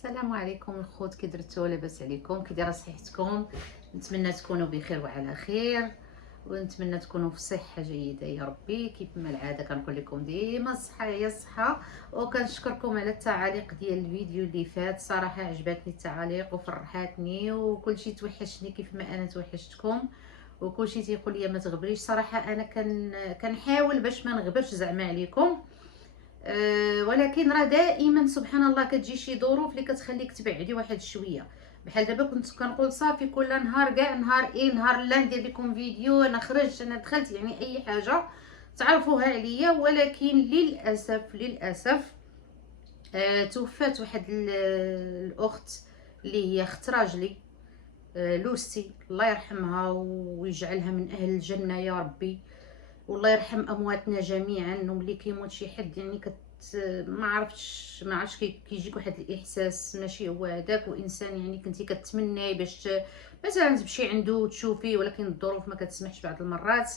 السلام عليكم الخوت، كي درتو؟ لاباس عليكم؟ كي دايره صحتكم؟ نتمنى تكونوا بخير وعلى خير، ونتمنى تكونوا في صحه جيده يا ربي. كيف ما العاده كنقول لكم ديما الصحه هي الصحه. وكنشكركم على التعاليق ديال الفيديو اللي فات، صراحه عجبتني التعاليق وفرحاتني وكلشي توحشني كيف ما انا توحشتكم، وكلشي تيقول لي ما تغبريش. صراحه انا كنحاول باش ما نغبرش زعما عليكم. ولكن راه دائما سبحان الله كتجي شي ظروف اللي كتخليك تبعدي واحد شويه. بحال دابا كنت كنقول صافي كل نهار كاع نهار نهار لا ندير لكم فيديو، انا خرجت انا دخلت، يعني اي حاجه تعرفوها عليا. ولكن للاسف توفات واحد الاخت اللي هي اخت راجلي، لوستي، الله يرحمها ويجعلها من اهل الجنه يا ربي. والله يرحم امواتنا جميعا. وملي كيموت شي حد يعني ما عرفتش كيجيك واحد الاحساس ماشي هو هذاك، وانسان يعني كنتي كتمناي باش مثلا تمشي عنده وتشوفيه، ولكن الظروف ما كتسمحش بعض المرات.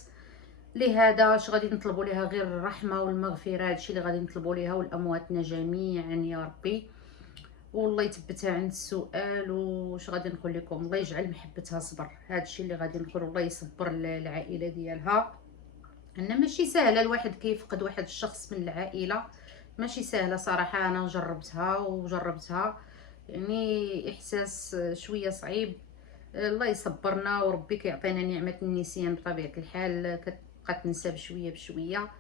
لهذا اش غادي نطلبوا ليها؟ غير الرحمه والمغفره، هادشي اللي غادي نطلبوا ليها ولامواتنا جميعا يا ربي. والله يثبتها عند السؤال. وش غادي نقول لكم؟ الله يجعل محبتها صبر، هادشي اللي غادي نقول. الله يصبر العائله ديالها، ان ماشي سهله الواحد كيفقد واحد الشخص من العائله. ماشي سهله صراحه، انا جربتها يعني احساس شويه صعيب. الله يصبرنا وربي كيعطينا نعمه النسيان بطبيعه الحال، كتبقى تنسى بشويه بشويه.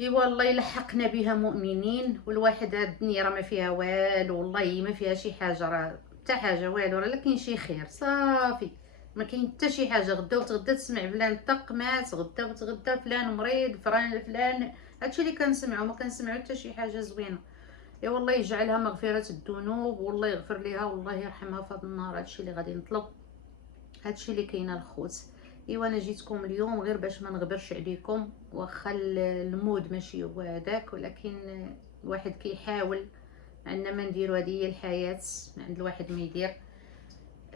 ايوا الله يلحقنا بها مؤمنين. والواحد هاد الدنيا راه ما فيها والو، والله ما فيها شي حاجه، راه حتى حاجه والو، راه لا كاين شي خير صافي. ما كاين حتى شي حاجه. غدا وتغدا تسمع فلان طق مات، غدا وتغدا فلان مريض، فلان. هادشي اللي كنسمعو، ما كنسمعو حتى شي حاجه زوينه. يا والله يجعلها مغفره الذنوب، والله يغفر ليها، والله يرحمها في هذا النهار. هادشي اللي غادي نطلب، هادشي اللي كاين الخوت. ايوا انا جيتكم اليوم غير باش ما نغبرش عليكم، واخا المود ماشي هو هذاك، ولكن الواحد كيحاول. عندنا ما نديرو، هذه هي الحياه، ما عند الواحد ما يدير.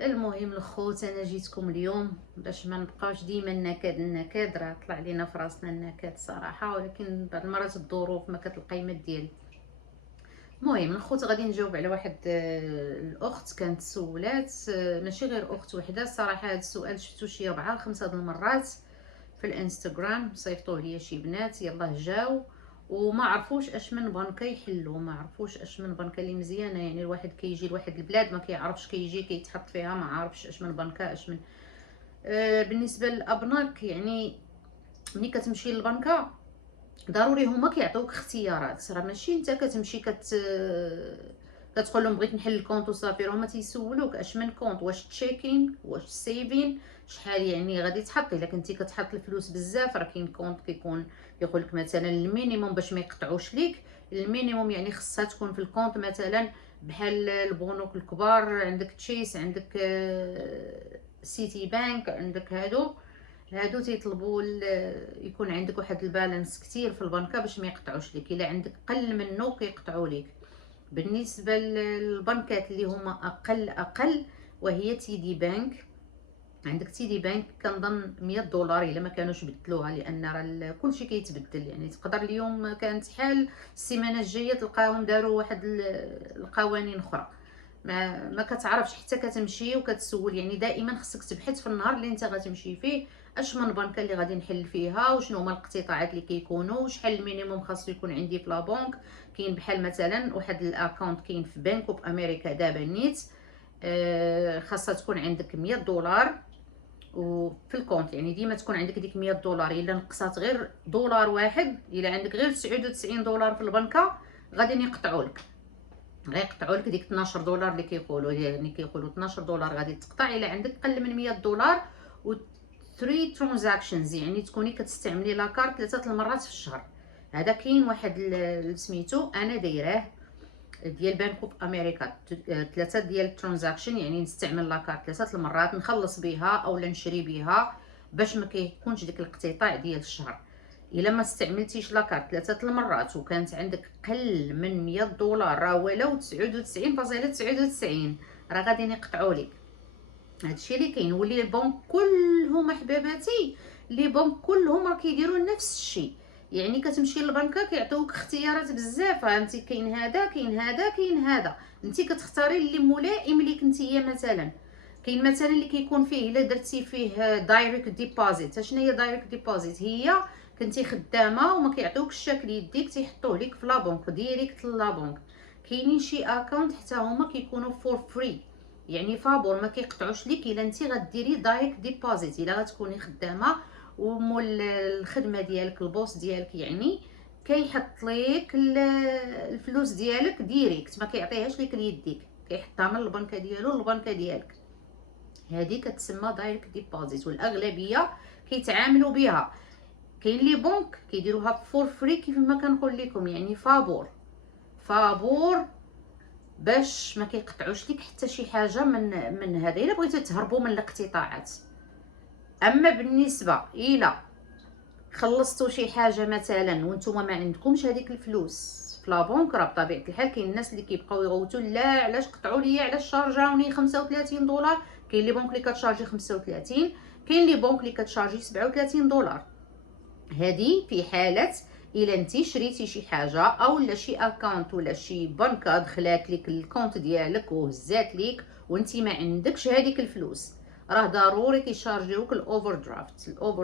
المهم الخوت، انا جيتكم اليوم باش ما نبقاوش ديما النكد راه طلع لينا في راسنا النكد صراحه، ولكن بعض المرات الظروف ما كتلقاي ما ديال. المهم الخوت، غادي نجاوب على واحد الاخت كانت سولات، ماشي غير اخت وحده صراحه. هذا السؤال شفتو شي 4 5 د المرات في الانستغرام، صيفطوه ليا شي بنات يلاه جاو وما عرفوش اش من بنكه يحلوا، ما عرفوش اش من بنكه اللي مزيانه. يعني الواحد كيجي لواحد البلاد ما كيعرفش، كيجي كيتحط فيها ما عارفش اش من بنكه اش من. بالنسبه للابناك، يعني ملي كتمشي للبنكه ضروري هما كيعطيوك اختيارات. راه ماشي انت كتمشي كتقول لهم بغيت نحل الكونط وصافي. راه هما تيسولوك اش من كونط، واش تشيكين، واش سيفين، شحال يعني غادي تحط. الا كنتي كتحط الفلوس بزاف، راه كاين كونط كيكون يقول لك مثلا المينيموم باش ما يقطعوش ليك. المينيموم يعني خصها تكون في الكونط مثلا بحال البنوك الكبار، عندك تشيس، عندك سيتي بانك، عندك هادو تيطلبوا يكون عندك واحد البالانس كتير في البنكه باش ما يقطعوش لك. الا عندك قل منه كيقطعوا لك. بالنسبه للبنكات اللي هما اقل وهي تيدي بانك، عندك تيدي بانك كنظن $100 الا ما كانوش بدلوها، لان راه كلشي كيتبدل. يعني تقدر اليوم كانت حال، السيمانه الجايه تلقاهم داروا واحد القوانين اخرى. ما كتعرفش حتى كتمشي وكتسول. يعني دائما خصك تبحث في النهار اللي انت غتمشي فيه اش من بنكه اللي غادي نحل فيها، وشنو هما الاقتطاعات اللي كيكونوا، وشحال المينيموم خاصو يكون عندي في لا بنك. كاين بحال مثلا واحد الاكونت كاين في بنك اوف امريكا دابا نيت، خاصها تكون عندك $100 وفي الكونت. يعني ديما تكون عندك ديك $100. الا نقصات غير دولار واحد، الا عندك غير $99 في البنكه غادي يقطعوا لك، غيقطعوا لك ديك $12 اللي كيقولوا. يعني كيقولوا $12 غادي تقطع الا عندك قل من $100 و 3 ترانزاكشنز، يعني تكوني كتستعملي لاكارت 3 المرات في الشهر. هذا كاين واحد سميتو انا دايراه ديال بنك اوف امريكا، 3 ديال الترانزاكشن، يعني نستعمل لاكارت 3 المرات نخلص بها او نشري بها باش ما كيكونش ديك الاقتطاع ديال الشهر. الا ما استعملتيش لاكارت 3 المرات وكانت عندك قل من $100 راه ولو 99.99 راه غادي يقطعوا لك. هادشي اللي كاين. واللي بون كلهم احباباتي، لي بون كلهم راه كيديروا نفس الشيء. يعني كتمشي للبنكه كيعطيوك اختيارات بزاف، فهمتي، كاين هذا كاين هذا كاين هذا، انت كتختاري اللي ملائم ليك نتيا. مثلا كاين مثلا اللي كيكون فيه الا درتي فيه دايركت ديبوزيت. شنو هي دايركت ديبوزيت؟ هي كنتي خدامه وما كيعطيوكش الشكل يديك، تيحطوه لك في لابونك ديريكت لابونك. كاينين شي اكونت حتى هما كيكونوا فور فري، يعني فابور ما كيقطعوش ليك الا انت غديري دايركت ديبوزيت. الا غتكوني خدامه ومول الخدمه ديالك البوس ديالك يعني كيحط ليك الفلوس ديالك ديريكت، ما كيعطيهاش ليك ليديك، كيحطها من البنكه ديالو للبنكه ديالك. هذه كتسمى دايركت ديبوزيت، والاغلبيه كيتعاملوا بها. كاين لي بنك كيديروها فور فري كيف ما كنقول لكم، يعني فابور باش ما كيقطعوش ليك حتى شي حاجه من هذا، الا بغيتو تهربوا من الاقتطاعات. اما بالنسبه الى خلصتوا شي حاجه مثلا وانتم ما عندكمش هذيك الفلوس في لابونك، راه بطبيعه الحال كاين الناس اللي كيبقاو يغوتوا لا علاش قطعوا لي، علاش شارجاوني 35 دولار. كاين لي بنك اللي كتشارجي 35، كاين لي بنك اللي كتشارجي 37 دولار. هذه في حاله الا انت شريتي شي حاجه او لا شي اكونت ولا شي بنكه دخلات لك الكونت ديالك وهزات لك وانت ما عندكش هذيك الفلوس، راه ضروري كيشارجيوك الاوفر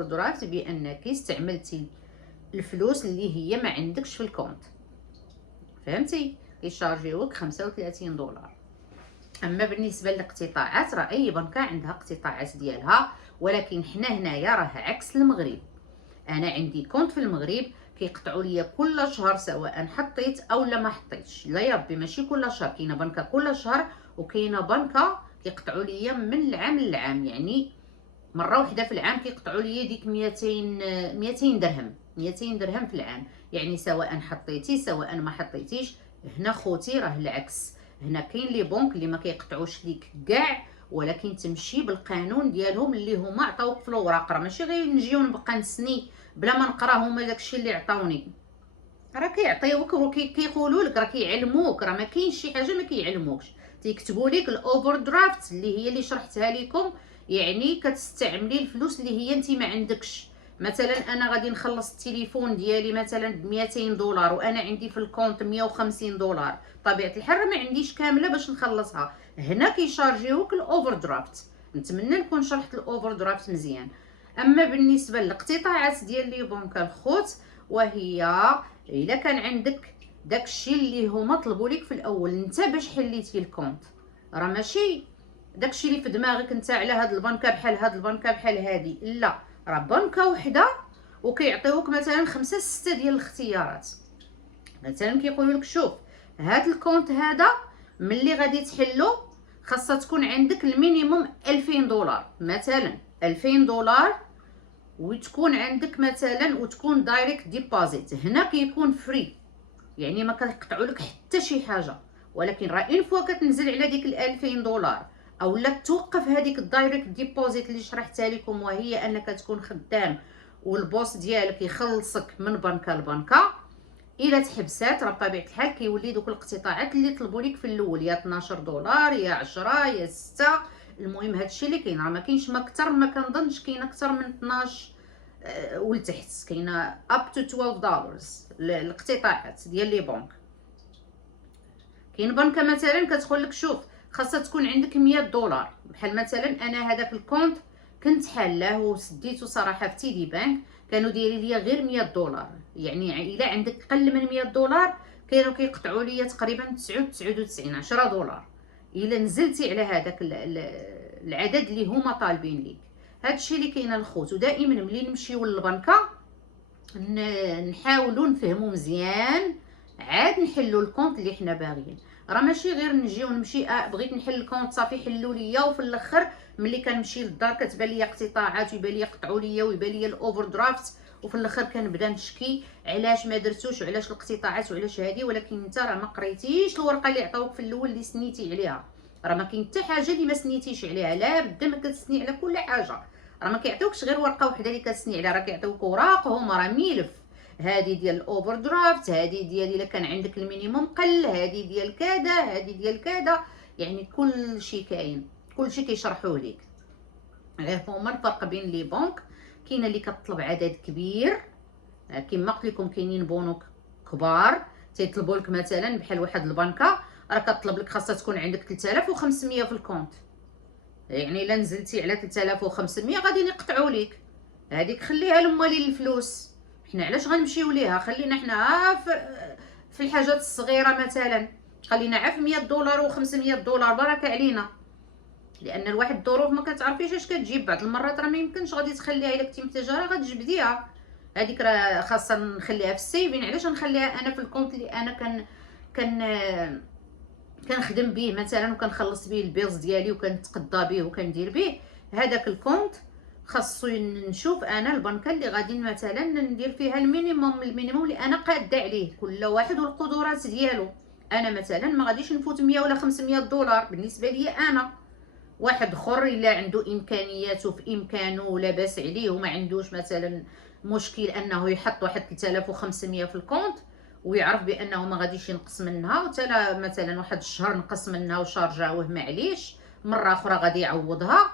درافت بانك استعملتي الفلوس اللي هي ما عندكش في الكونت، فهمتي؟ كيشارجيوك 35 دولار. اما بالنسبه للاقتطاعات راه اي بنكه عندها اقتطاعات ديالها، ولكن حنا هنايا راه عكس المغرب. انا عندي كونت في المغرب كيقطعوا لي كل شهر سواء حطيت او لا ما حطيتش. لا يا ربي ماشي كل شهر، كاينه بنكه كل شهر وكاينه بنكه كيقطعوا لي من العام للعام، يعني مره واحده في العام كيقطعوا لي ديك 200 درهم 200 درهم في العام، يعني سواء حطيتي سواء ما حطيتيش. هنا خوتي راه العكس، هنا كاين لي بنك اللي ما كيقطعوش ليك كاع، ولكن تمشي بالقانون ديالهم اللي هما عطاوك في الوراق. راه ماشي غير نجيو نبقى نسني بلا ما نقرا هما داكشي اللي عطاوني، راه كيعطيوك وكيقولوا لك، راه كيعلموك، راه ما كاينش شي حاجه ما كيعلموكش. تيكتبوا لك الاوفر درافت اللي هي اللي شرحتها لكم، يعني كتستعملي الفلوس اللي هي انت ما عندكش. مثلا انا غادي نخلص التليفون ديالي مثلا ب 200 دولار وانا عندي في الكونت 150 دولار، طبيعه الحال ما عنديش كامله باش نخلصها، هنا كيشارجيوك الاوفر درافت. نتمنى نكون شرحت الاوفر درافت مزيان. اما بالنسبه للاقتطاعات ديال لي بنك الخوت، وهي الا كان عندك داكشي اللي هما طلبوا لك في الاول انت باش حليتي الكونت، راه ماشي داكشي اللي في دماغك انت على هاد البنكه بحال هاد البنكه بحال هادي، لا، راه بنكه وحده وكيعطيوك مثلا 5 6 ديال الاختيارات. مثلا كيقولوا لك شوف هاد الكونت هذا ملي غادي تحلو خاصها تكون عندك المينيموم 2000 دولار، مثلا 2000 دولار، وتكون عندك مثلا وتكون دايركت ديبوزيت. هنا كيكون فري، يعني ما كيقطعوا لك حتى شي حاجه، ولكن راه اون فوا كتنزل على ديك 2000 دولار او لا توقف هذيك الدايركت ديبوزيت اللي شرحتها لكم، وهي انك تكون خدام والبوس ديالك يخلصك من بنكه لبنكه، الا تحبسات راه بطبيعه الحال كيولي دوك الاقتطاعات اللي طلبوا لك في الاول، يا 12 دولار يا 10 يا 6. المهم هادشي اللي كاين، راه ما كاينش ما اكثر، ما كنظنش كاين اكثر من 12 ولتحت، كاينه اب تو 12 دولار الاقتطاعات ديال لي بنك. كاين بنكه مثلا كتقول لك شوف خاصها تكون عندك 100 دولار، بحال مثلا انا هذاك الكونت كنت حاله وسديته صراحه في تيدي بانك، كانوا دايرين ليا غير 100 دولار، يعني الا عندك اقل من 100 دولار كانوا كيقطعوا ليا تقريبا 99 10 دولار الا نزلتي على هذاك العدد اللي هما طالبين ليك. هادشي اللي كاين الخوت. ودائما ملي نمشيو للبنكه نحاولوا نفهموا مزيان عاد نحلوا الكونت اللي حنا باغيين، راه ماشي غير نجي ونمشي بغيت نحل الكونت صافي حلوا ليا، وفي الاخر ملي كنمشي للدار كتبان ليا اقتطاعات ويبان ليا قطعوا ليا ويبان ليا الاوفر درافت، وفي الاخر كنبدا نشكي علاش ما درتوش وعلاش الاقتطاعات وعلاش هادي، ولكن انت راه ما قريتيش الورقه اللي عطاوك في الاول اللي سنيتي عليها. راه ما كاين حتى حاجه اللي ما سنيتيش عليها، لا بدا ما كتسني على كل حاجه، راه ما كيعطيوكش غير ورقه وحده اللي كتسني عليها، راه كيعطيوك اوراق هما راه ملف، هادي ديال الاوفر درافت، هادي ديال الا كان عندك المينيموم قل، هادي ديال كذا، هادي ديال كذا، يعني كل شيء كاين، كل شيء كيشرحوه لك. غير هما الفرق بين لي بنك، كاينه اللي كتطلب عدد كبير كما قلت لكم كاينين بنوك كبار تيطلبوا لك مثلا بحال واحد البنكه راه كطلب لك خاصها تكون عندك 3500 في الكونت، يعني الا نزلتي على 3500 غادي يقطعوا لك. هذيك خليها لمالين الفلوس، حنا علاش غنمشيو ليها؟ خلينا حنا في الحاجات الصغيره مثلا، خلينا عا في 100 دولار و500 دولار بركه علينا، لان الواحد الظروف ما كتعرفيش اش كتجيب. بعض المرات راه ما يمكنش غادي تخليها الا كنتي محتاجه غتجبديها، هذيك راه خاصه نخليها في السيفين. علاش نخليها انا في الكونت اللي انا كان كنخدم به مثلا وكنخلص به البيلز ديالي وكنتقضى به وكندير به؟ هذاك الكونت خاصو نشوف انا البنكه اللي غادي مثلا ندير فيها المينيموم اللي انا قاده عليه، كل واحد والقدرات ديالو. انا مثلا ما غاديش نفوت 100 ولا 500 دولار بالنسبه لي انا. واحد اخر الا عنده امكانياته في امكانه ولا باس عليه وما عندوش مثلا مشكل انه يحط واحد 3500 في الكونت ويعرف بانه ما غاديش ينقص منها، وتلا مثلا واحد الشهر نقص منها وشارجاوه معليش مره اخرى غادي يعوضها.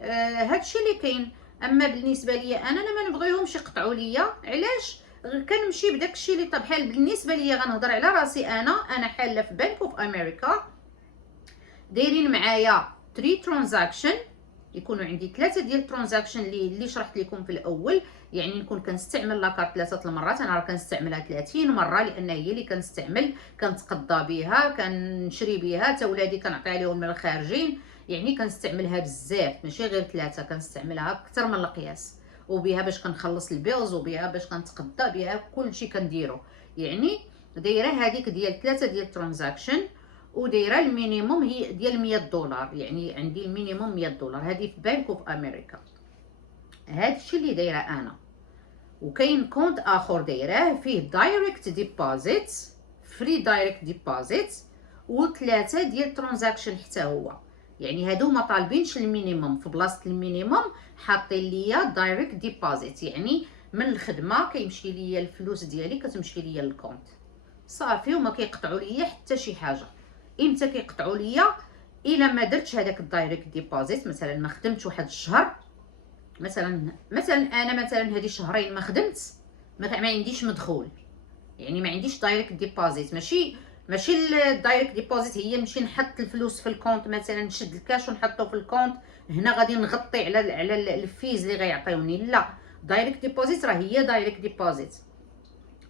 هادشي اللي كاين. اما بالنسبه لي انا ما نبغيهمش يقطعوا ليا. علاش؟ كنمشي بداك الشيء اللي بحال بالنسبه لي غنهضر على راسي انا حاله في بنك اوف امريكا دايرين معايا 3 ترانزاكشن، يكونوا عندي 3 ديال الترانزاكشن اللي شرحت لكم في الاول. يعني نكون كنستعمل لاكارت 3 المرات، انا راه كنستعملها 30 مره لان هي اللي كنستعمل كنتقضى بها كنشري بها، حتى ولادي كنعطي عليهم من الخارجين. يعني كنستعملها بزاف ماشي غير 3، كنستعملها اكثر من القياس، وبها باش كنخلص البيلز وبها باش كنتقضى بها كلشي كنديرو. يعني دايره هذيك ديال 3 ديال الترانزاكشن، ودايره المينيموم هي ديال 100 دولار. يعني عندي المينيموم 100 دولار، هذه في بنك اوف امريكا. هذا الشيء اللي دايره انا. وكاين كونت اخر دايراه فيه دايركت ديبوزيت، فري دايركت ديبوزيت، وثلاثه ديال ترانزاكشن حتى هو. يعني هادو ما طالبينش المينيموم، في بلاصه المينيموم حاطين ليا دايركت ديبوزيت، يعني من الخدمه كيمشي ليا الفلوس ديالي كتمشي ليا للكونت صافي، وما كيقطعوا ليا حتى شي حاجه. امتى كيقطعوا ليا؟ الا ما درتش هذاك الدايركت ديبوزيت، مثلا ما خدمتش واحد الشهر، مثلا انا مثلا هذه شهرين ما خدمت، ما عنديش مدخول، يعني ما عنديش دايركت ديبوزيت. ماشي الدايركت ديبوزيت هي نمشي نحط الفلوس في الكونت، مثلا نشد الكاش ونحطه في الكونت هنا غادي نغطي على الفيز اللي غيعطيوني. لا، دايركت ديبوزيت راه هي دايركت ديبوزيت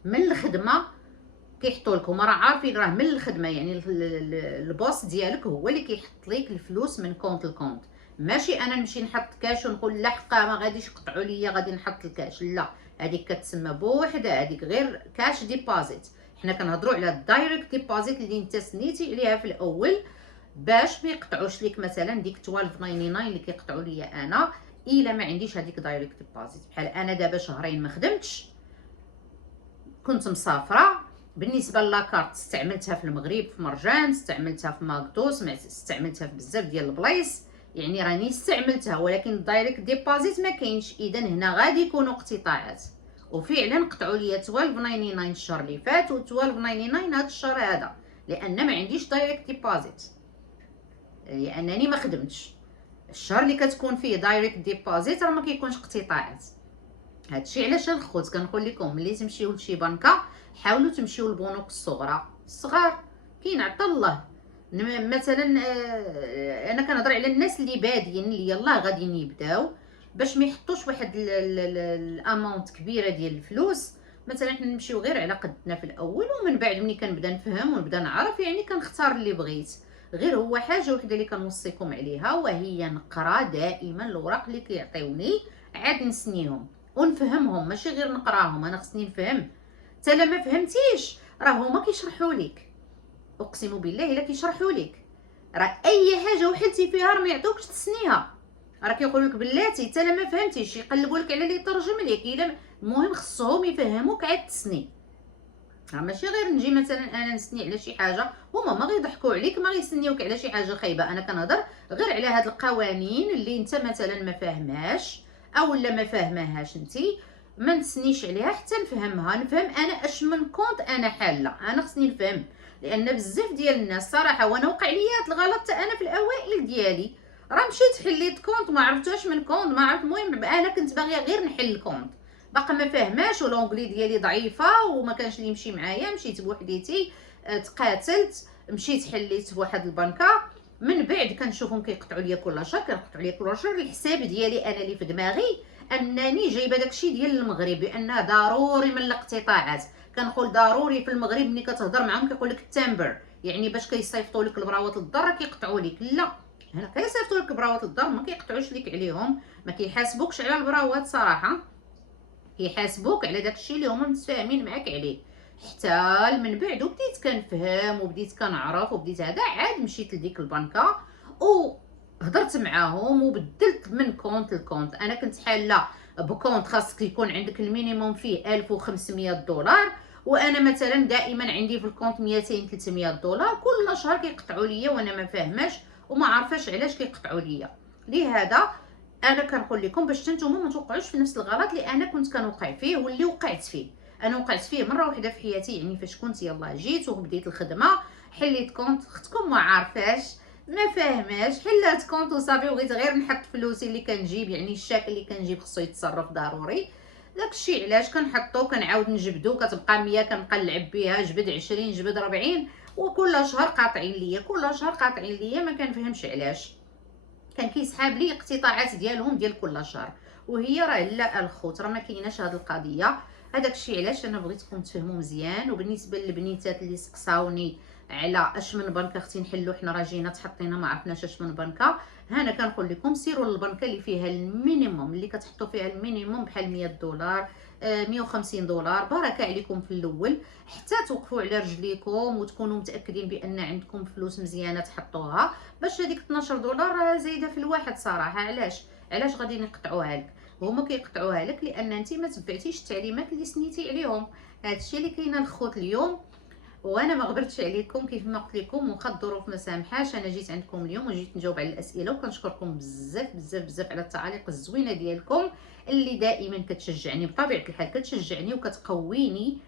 من الخدمه كيحطوا لكم، راه عارفين راه من الخدمه. يعني البوس ديالك هو اللي كيحط لك الفلوس من كونت لكونت، ماشي انا نمشي نحط كاش ونقول لا حقا ما غاديش يقطعوا ليا غادي نحط الكاش. لا، هذيك كتسمى بوحدها، هذيك غير كاش ديبوزيت. حنا كنهضروا على الدايركت ديبوزيت اللي انت سنيتي عليها في الاول باش ما يقطعوش لك مثلا ديك 12.99 اللي كيقطعوا ليا انا الا ما عنديش هذيك دايركت ديبوزيت. بحال انا دابا شهرين ما خدمتش، كنت مسافره. بالنسبه لاكارت استعملتها في المغرب في مرجان، استعملتها في ماكدوس، استعملتها في بزاف ديال البلايص، يعني راني استعملتها. ولكن الدايركت ديبوزيت ما كاينش، اذا هنا غادي يكونوا اقتطاعات. وفعلا قطعوا لي 12.99 الشهر اللي فات و 12.99 هذا الشهر هذا، لان ما عنديش دايركت ديبوزيت، لانني ما خدمتش. الشهر اللي كتكون فيه دايركت ديبوزيت راه ما كيكونش اقتطاعات. هادشي علاش الخوت كنقول لكم ملي تمشيو لشي بنكه حاولوا تمشيو للبنوك الصغار كاين عطا الله. مثلا انا كنهضر على الناس اللي بادين اللي يلاه غاديين يبداو، باش ما يحطوش واحد الاماونت كبيره ديال الفلوس. مثلا حنا نمشيو غير على قدنا في الاول، ومن بعد ملي كنبدا نفهم ونبدا نعرف يعني كنختار اللي بغيت. غير هو حاجه وحده اللي كنوصيكم عليها، وهي نقرا دائما الاوراق اللي كيعطيوني، عاد نسنيهم ونفهمهم، ماشي غير نقراهم. انا خصني نفهم، حتى لا ما فهمتيش راه هما كيشرحوا لك، اقسم بالله الا كيشرحوا لك. راه اي حاجه وحلتي فيها راه ما يعطوكش تسنيها، راه كيقولوا لك بلاتي حتى لا ما فهمتيش يقلبوا لك على اللي يترجم لك. الا المهم خصهم يفهموك عاد تسني، راه ماشي غير نجي مثلا انا نسني على شي حاجه هما ما غيضحكوا عليك، ما غيسنيوك على شي حاجه خايبه. انا كنهضر غير على هاد القوانين اللي انت مثلا ما فاهمهاش او لا ما فاهماهاش انتي، ما نسنيش عليها حتى نفهم انا اش من كونت انا حاله. انا خصني نفهم، لان بزاف ديال الناس صراحه وانا وقع لي هاد الغلط حتى انا في الاوائل ديالي، راه مشيت حليت كونت ما عرفتوش من كونت ما عرفت. المهم انا كنت باغيه غير نحل الكونت، باقا ما فاهماش ولونجلي ديالي ضعيفه وما كانش اللي يمشي معايا، مشيت بوحديتي، تقاتلت، مشيت حليت فواحد البنكه. من بعد كنشوفهم كيقطعوا ليا كل شهر، كيقطعوا ليا كل شهر. الحساب ديالي انا اللي في دماغي انني جايبه داكشي ديال المغرب، بانه ضروري من الاقتطاعات. كنقول ضروري في المغرب ملي كتهضر معاهم كيقول لك التمبر، يعني باش كيصيفطوا لك البراوات للدار كيقطعوا لك. لا، هنا كيصيفطوا لك براوات للدار ما كيقطعوش لك عليهم، ما كيحاسبوكش على البراوات صراحه، كيحاسبوك على داكشي اللي هما متفاهمين معاك عليه. حتى من بعد وبديت كنفهم وبديت كنعرف وبديت هذا، عاد مشيت لديك البنكه وهضرت معاهم وبدلت من كونت لكونت. انا كنت حاله بكونت خاصك يكون عندك المينيموم فيه 1500 دولار، وانا مثلا دائما عندي في الكونت 200 300 دولار. كل شهر كيقطعوا ليا وانا ما فاهماش وما عارفاش علاش كيقطعوا ليا. لهذا انا كنقول لكم باش نتوما ما توقعوش في نفس الغلط اللي انا كنت كنوقع فيه واللي وقعت فيه. انا وقعت فيه مره واحده في حياتي، يعني فاش كنت يلاه جيت وبديت الخدمه، حليت كونت، اختكم ما عارفاش ما فاهماش، حلات كونت وصافي، وبغيت غير نحط فلوسي اللي كنجيب، يعني الشاك اللي كنجيب خصو يتصرف ضروري. داكشي علاش كنحطو كنعاود نجبدو، كتبقى 100 كنبقى نلعب بها، جبد 20 جبد 40، وكل شهر قاطعين ليا، كل شهر قاطعين ليا، ما كنفهمش علاش. كان كيسحاب لي اقتطاعات ديالهم ديال كل شهر، وهي راه لا الخوت راه ما كايناش هاد القضيه. هذاك الشيء علاش انا بغيتكم تفهموا مزيان. وبالنسبه للبنيتات اللي سقساوني على اش من بنكه اختي نحلو، حنا راه جينا تحطينا ما عرفناش اش من بنكه، هنا كنقول لكم سيروا للبنكه اللي فيها المينيموم، اللي كتحطوا فيها المينيموم بحال 100 دولار 150 دولار. بارك عليكم في الاول حتى توقفوا على رجليكم وتكونوا متاكدين بان عندكم فلوس مزيانه تحطوها، باش هذيك 12 دولار راه زايده في الواحد صراحه. علاش غادي يقطعوها لك؟ هما كيقطعوها لك لان انت ما تبعتيش التعليمات اللي سنيتي عليهم. هادشي اللي كاينه الخوت اليوم. وانا ما غبرتش عليكم كيف ما قلت لكم، وخا الظروف ما سامحاش انا جيت عندكم اليوم وجيت نجاوب على الاسئله. وكنشكركم بزاف بزاف بزاف على التعاليق الزوينه ديالكم اللي دائما كتشجعني، بطبيعه الحال كتشجعني وكتقويني